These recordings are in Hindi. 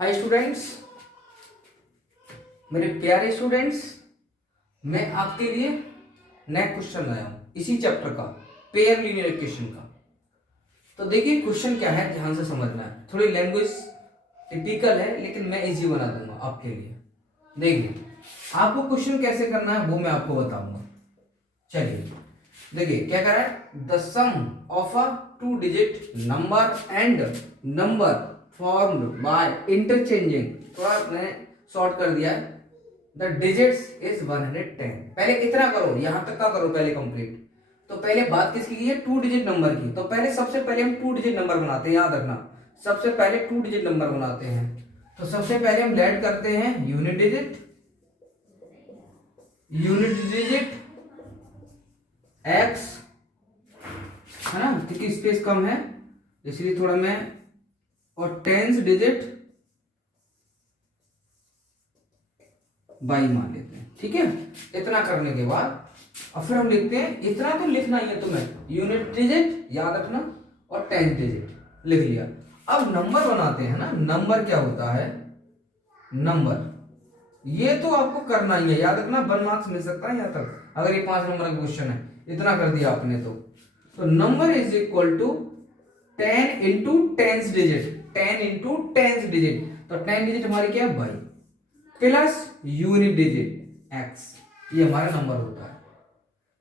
हाय स्टूडेंट्स, मेरे प्यारे स्टूडेंट्स, मैं आपके लिए नया क्वेश्चन लाया हूं इसी चैप्टर का, पेयर लीनियर इक्वेशन का। तो देखिए क्वेश्चन क्या है, ध्यान से समझना है। थोड़ी लैंग्वेज टिपिकल है लेकिन मैं इजी बना दूंगा आपके लिए। देखिए आपको क्वेश्चन कैसे करना है वो मैं आपको बताऊंगा। चलिए देखिए क्या कह रहा है, the sum of a 2 digit number and number formed by interchanging, थोड़ा मैंने शॉर्ट कर दिया है, द डिजिट्स इज 110। पहले इतना करो, यहां तक का करो पहले कंप्लीट। तो पहले बात किसकी की है, 2 डिजिट नंबर की। तो पहले सबसे पहले हम 2 डिजिट नंबर बनाते हैं, याद रखना। सबसे पहले 2 डिजिट नंबर बनाते हैं। तो सबसे पहले हम लेट करते हैं यूनिट डिजिट एक्स, है ना, क्योंकि स्पेस कम है इसलिए थोड़ा मैं, और टेंस डिजिट बाई मान लेते हैं। ठीक है, इतना करने के बाद अब फिर हम लिखते हैं, इतना तो लिखना ही है तुम्हें, यूनिट डिजिट याद रखना और टेंस डिजिट लिख लिया। अब नंबर बनाते हैं ना। नंबर क्या होता है, नंबर ये तो आपको करना ही है, याद रखना। 1 मार्क्स मिल सकता है यहाँ तक अगर ये 5 नंबर का क्वेश्चन है। इतना कर दिया आपने तो number is equal to 10 into tens digit, 10 into tens digit. तो 10 डिजिट हमारी क्या है, y, plus unit digit x, ये हमारा नंबर होता है।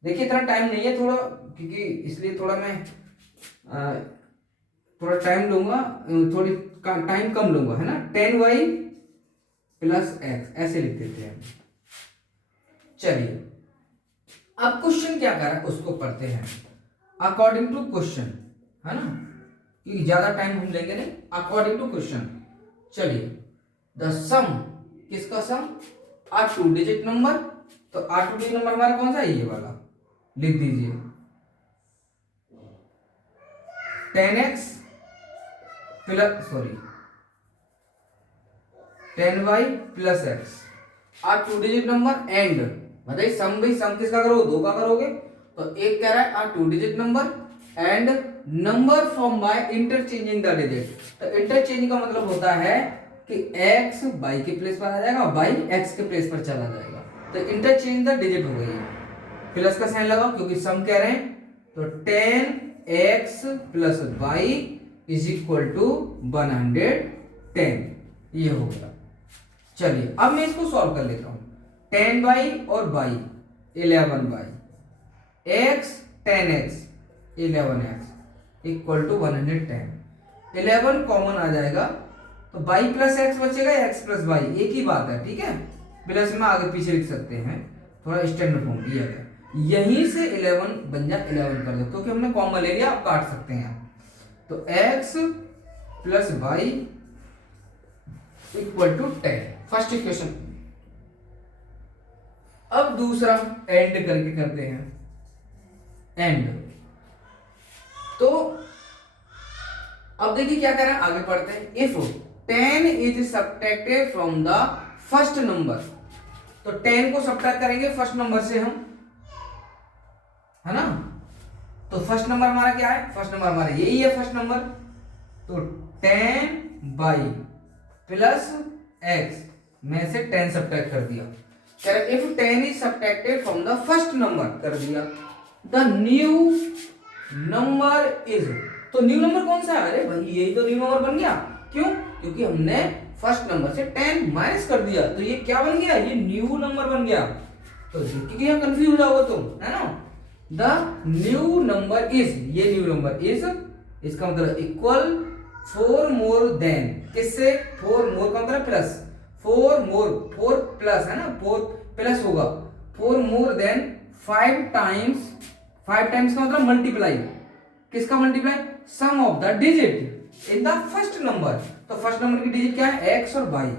देखिए इतना टाइम नहीं है थोड़ा, क्योंकि इसलिए थोड़ा मैं थोड़ा टाइम लूंगा, थोड़ी टाइम कम लूंगा, है ना। 10y प्लस एक्स ऐसे लिख देते हैं। चलिए अब क्वेश्चन क्या कर रहा है उसको पढ़ते हैं अकॉर्डिंग टू क्वेश्चन, है ना, क्योंकि ज्यादा टाइम हम लेंगे नहीं। अकॉर्डिंग टू क्वेश्चन चलिए, द सम, किसका सम, आ 2 डिजिट नंबर। तो आ 2 डिजिट नंबर हमारा कौन सा है, ये वाला लिख दीजिए, 10x plus 10y plus x, a 2 digit number and, बताइए सम, भाई सम किसका करोगे, 2 का करोगे। तो एक कह रहा है आ 2 digit number and number form by interchanging the digit. तो इंटरचेंज का मतलब होता है कि x y के प्लेस पर आ जाएगा, y x के प्लेस पर चला जाएगा। तो इंटरचेंज द डिजिट हो गई है। प्लस का साइन लगाओ क्योंकि सम कह रहे हैं। तो 10x plus y is equal to 110, ये हो गया। चलिए अब मैं इसको सॉल्व कर लेता हूं। 10y और y 11y, x 10x 11x equal to 110। 11 common आ जाएगा तो y प्लस एक्स बचेगा, x प्लस y एक ही बात है। ठीक है, प्लस में आगे पीछे लिख सकते हैं, थोड़ा स्टैंडर्ड फॉर्म दिया गया। यहीं से 11 बन जा 11 कर दो क्योंकि हमने कॉमन ले लिया, आप काट सकते हैं। तो x plus y equal to 10, first equation. अब दूसरा एंड करके करते हैं, एंड। तो अब देखिए क्या कर रहा है, आगे पढ़ते हैं। If 10 is subtracted from the first number, तो 10 को सब्ट्रैक्ट करेंगे फर्स्ट नंबर से हम, है ना। तो फर्स्ट नंबर हमारा क्या है, फर्स्ट नंबर हमारा यही है फर्स्ट नंबर। तो 10y प्लस एक्स में से 10 सब्ट्रैक्ट कर दिया। If 10 is subtracted from the first number कर दिया, द न्यू नंबर इज, तो न्यू नंबर कौन सा है, अरे भाई यही तो न्यू नंबर बन गया। क्यों, क्योंकि हमने फर्स्ट नंबर से 10 माइनस कर दिया, तो ये क्या बन गया, ये न्यू नंबर बन गया। तो क्योंकि यहाँ कंफ्यूज हो जाओगे तुम, है ना। द न्यू नंबर इज, ये न्यू नंबर इज, इसका मतलब इक्वल 4 मोर देन, किससे, 4 मोर का मतलब प्लस, 4 मोर, 4 प्लस, है ना, 4 प्लस होगा, 4 मोर देन 5 टाइम्स, 5 टाइम्स का मतलब मल्टीप्लाई, किसका multiply, sum of the digit in the first number. तो फर्स्ट नंबर की डिजिट क्या है, x और y।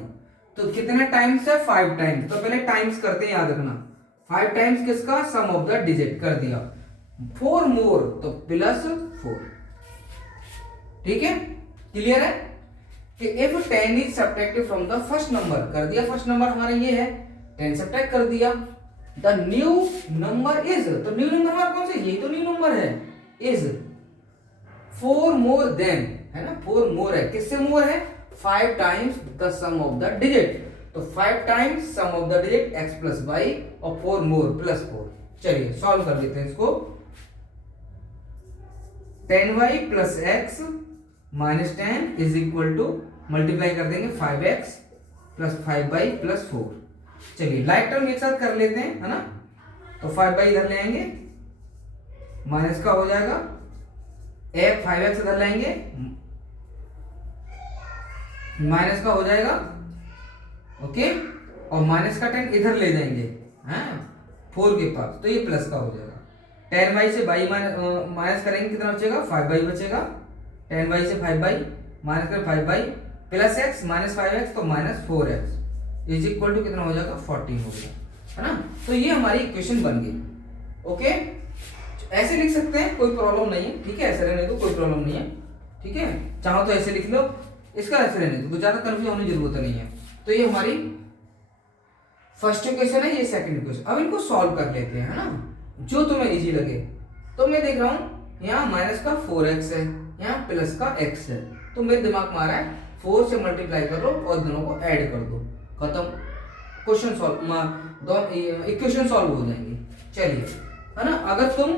तो कितने टाइम्स है, 5 टाइम्स। तो पहले टाइम्स करते हैं, याद रखना। 5 टाइम्स किसका, सम ऑफ द डिजिट कर दिया। 4 मोर तो प्लस 4। ठीक है, क्लियर है कि if 10 is subtracted from the first number, कर दिया फर्स्ट नंबर हमारा ये है, 10 सब्ट्रैक्ट कर दिया। द न्यू नंबर इज, तो न्यू नंबर हमारा कौन सा, यही तो न्यू नंबर है, इज 4 मोर देन, है ना, 4 मोर है, किससे मोर है, 5 times the sum of the digit. तो 5 times sum of the digit x plus y और 4 मोर प्लस 4। चलिए सॉल्व कर लेते हैं इसको। 10y plus x minus 10 is equal to multiply कर देंगे 5x प्लस 5y प्लस 4। चलिए लाइक टर्म एक साथ कर लेते हैं, है ना। तो 5y इधर ले आएंगे, माइनस का हो जाएगा, 5x इधर लाएंगे, माइनस का हो जाएगा, ओके, और माइनस का 10 इधर ले जाएंगे, हैं 4 के पास, तो ये प्लस का हो जाएगा। 10y से y माइनस करेंगे, कितना बचेगा, 5y बचेगा। 10y से 5y माइनस कर 5y plus x minus 5x, तो minus 4x is equal to कितना हो जाएगा, 14 हो गया, है ना। तो ये हमारी इक्वेशन बन गई। ओके, ऐसे लिख सकते हैं, कोई प्रॉब्लम नहीं है, ठीक है। ऐसे रहने दो, कोई प्रॉब्लम नहीं है, ठीक है। चाहो तो ऐसे लिख लो, इसका ऐसे रहने दो, कुछ ज्यादा कंफ्यूज होने की जरूरत नहीं है। तो ये हमारी फर्स्ट इक्वेशन है, ये सेकंड इक्वेशन। अब इनको सॉल्व कर लेते हैं, है ना, जो तुम्हें इजी लगे। तो मैं देख रहा हूं यहाँ माइनस का 4x है, यहाँ प्लस का x है, तो मेरे दिमाग में आ रहा है 4 से मल्टीप्लाई कर लो और दोनों को ऐड कर दो, खत्म, क्वेश्चन सॉल्व, इक्वेशन सॉल्व हो जाएंगी। चलिए, है ना। अगर तुम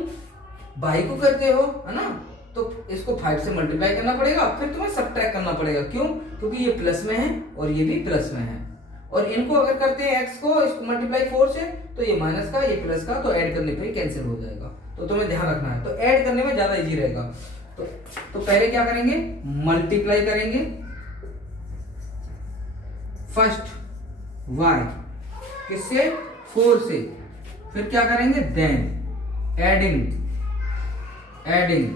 बाई को करते हो, है ना, तो इसको 5 से मल्टीप्लाई करना पड़ेगा, फिर तुम्हें सबट्रैक्ट करना पड़ेगा। क्यों? क्योंकि ये प्लस में है और ये भी प्लस में है। और इनको अगर करते हैं x को, इसको मल्टीप्लाई 4 से, तो ये माइनस का, ये प्लस का, तो ऐड करने पे कैंसिल हो जाएगा। तो तुम्हें ध्यान रखना है, तो ऐड करने में ज्यादा इजी रहेगा। तो पहले क्या करेंगे, मल्टीप्लाई करेंगे फर्स्ट y किससे, 4 से, फिर क्या करेंगे, देन एडिंग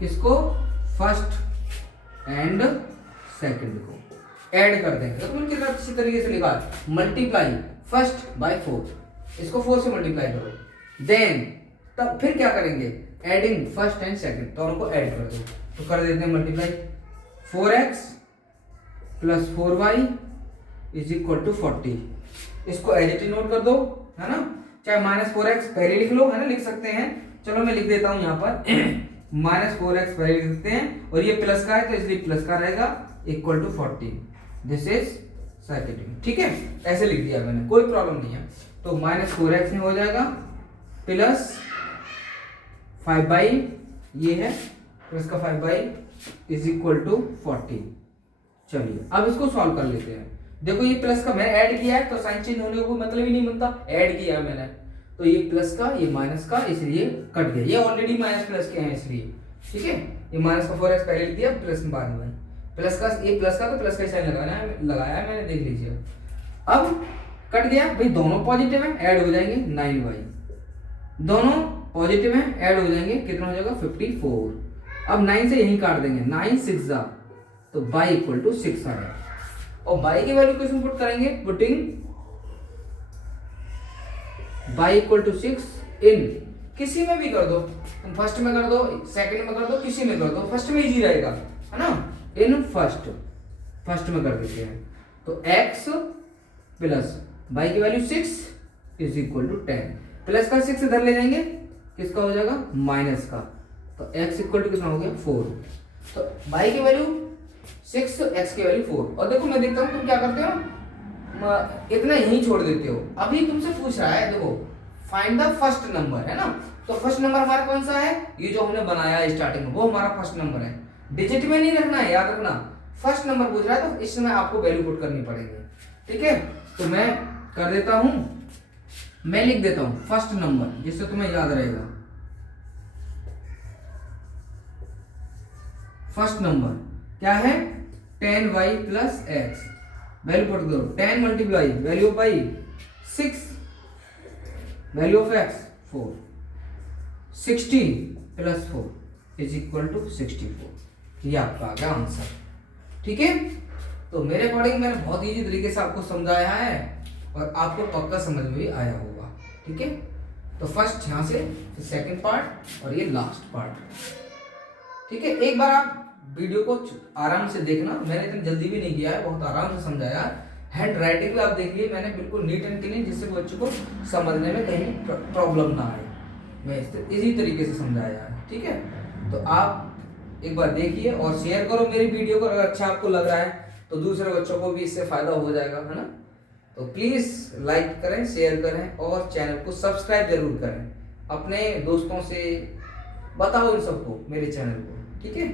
किसको, फर्स्ट एंड सेकंड को ऐड कर देंगे। तो तुमने कितना अच्छी तरीके से लिखा, मल्टीप्लाई फर्स्ट बाय 4, इसको 4 से मल्टीप्लाई करो, देन तब फिर क्या करेंगे, एडिंग फर्स्ट एंड सेकंड, दोनों को ऐड कर दो। तो कर देते हैं multiply, 4x plus 4y is equal to 40। इसको एज इट इज नोट कर दो, है ना, चाहे माइनस 4x पहले लिख लो, है ना, लिख सकते हैं। चलो मैं लिख देता हूं यहाँ पर माइनस 4x पहले लिख सकते हैं, और ये प्लस का है तो इसलिए प्लस का रहेगा, equal to 40। This is second, ठीक है, ऐसे लिख दिया मैंने, कोई प्रॉब्लम नहीं है। तो माइनस 4x में हो जाएगा, प्लस 5y ये है, प्लस का 5y इज इक्वल टू 40। चलिए अब इसको सॉल्व कर लेते हैं। देखो ये प्लस का मैंने ऐड किया है, तो साइन चेंज होने को मतलब ही नहीं बनता, ऐड किया है मैंने, तो ये प्लस का, ये माइनस का, इसलिए कट गया। ये ऑलरेडी माइनस प्लस के हैं इसलिए, ठीक है। ये माइनस का 4x पहले लिख दिया, प्लस में बाद में प्लस का, ये प्लस का तो प्लस का साइन लगाया है मैंने, देख लीजिए। अब कट गया भाई, दोनों पॉजिटिव है, ऐड हो जाएंगे 9y, दोनों पॉजिटिव है, ऐड हो जाएंगे, कितना हो जाएगा 54। अब 9 से यही काट देंगे, 9 6 जा, तो y इक्वल टू 6 आ गया। और y की वैल्यू किसमें पुट करेंगे, पुटिंग y इक्वल टू 6 इन, किसी में भी कर दो, तुम फर्स्ट में कर दो, सेकंड में कर दो, किसी में कर दो, फर्स्ट में इजी रहेगा, है ना। इन फर्स्ट में कर देते हैं, तो x प्लस y की value 6 is equal to 10, plus का 6 इधर ले जाएंगे, किसका हो जाएगा, माइनस का, तो x इक्वल टू कितना हो गया, 4। तो y की वैल्यू 6, x की वैल्यू 4। और देखो मैं देखता हूँ तुम क्या करते हो, इतना यही छोड़ देते हो। अभी तुमसे पूछ रहा है, देखो फाइंड द फर्स्ट नंबर, है ना, तो फर्स्ट नंबर हमारा कौन सा है, ये जो हमने बनाया है स्टार्टिंग में, वो हमारा फर्स्ट नंबर है। डिजिट में नहीं रखना है, याद रखना, फर्स्ट नंबर पूछ रहा है, तो इस समय आपको वैल्यू पुट करनी पड़ेगी, ठीक है। तो मैं कर देता हूं, मैं लिख देता हूं फर्स्ट नंबर, जिससे तुम्हें याद रहेगा। फर्स्ट नंबर क्या है, 10y plus x, value put करो, 10 multiply value of y 6, value of x 4, 16 plus 4 is equal to 64। ये आपका आ गया आंसर, ठीक है। तो मेरे अकॉर्डिंग मैंने बहुत इजी तरीके से आपको समझाया है और आपको पक्का समझ में भी आया होगा, ठीक है। तो फर्स्ट यहाँ से, सेकंड पार्ट और ये लास्ट पार्ट, ठीक है। एक बार आप वीडियो को आराम से देखना, मैंने इतनी जल्दी भी नहीं किया है, बहुत आराम से समझाया। हैंड राइटिंग भी आप देखिए, मैंने बिल्कुल नीट एंड क्लीन, जिससे बच्चों को समझने में कहीं प्रॉब्लम ना आए, मैं इसी तरीके से समझाया है, ठीक है। तो आप एक बार देखिए और शेयर करो मेरी वीडियो को, अगर अच्छा आपको लग रहा है तो दूसरे बच्चों को भी इससे फायदा हो जाएगा, है ना। तो प्लीज लाइक करें, शेयर करें और चैनल को सब्सक्राइब जरूर करें। अपने दोस्तों से बताओ इन सबको, मेरे चैनल को, ठीक है।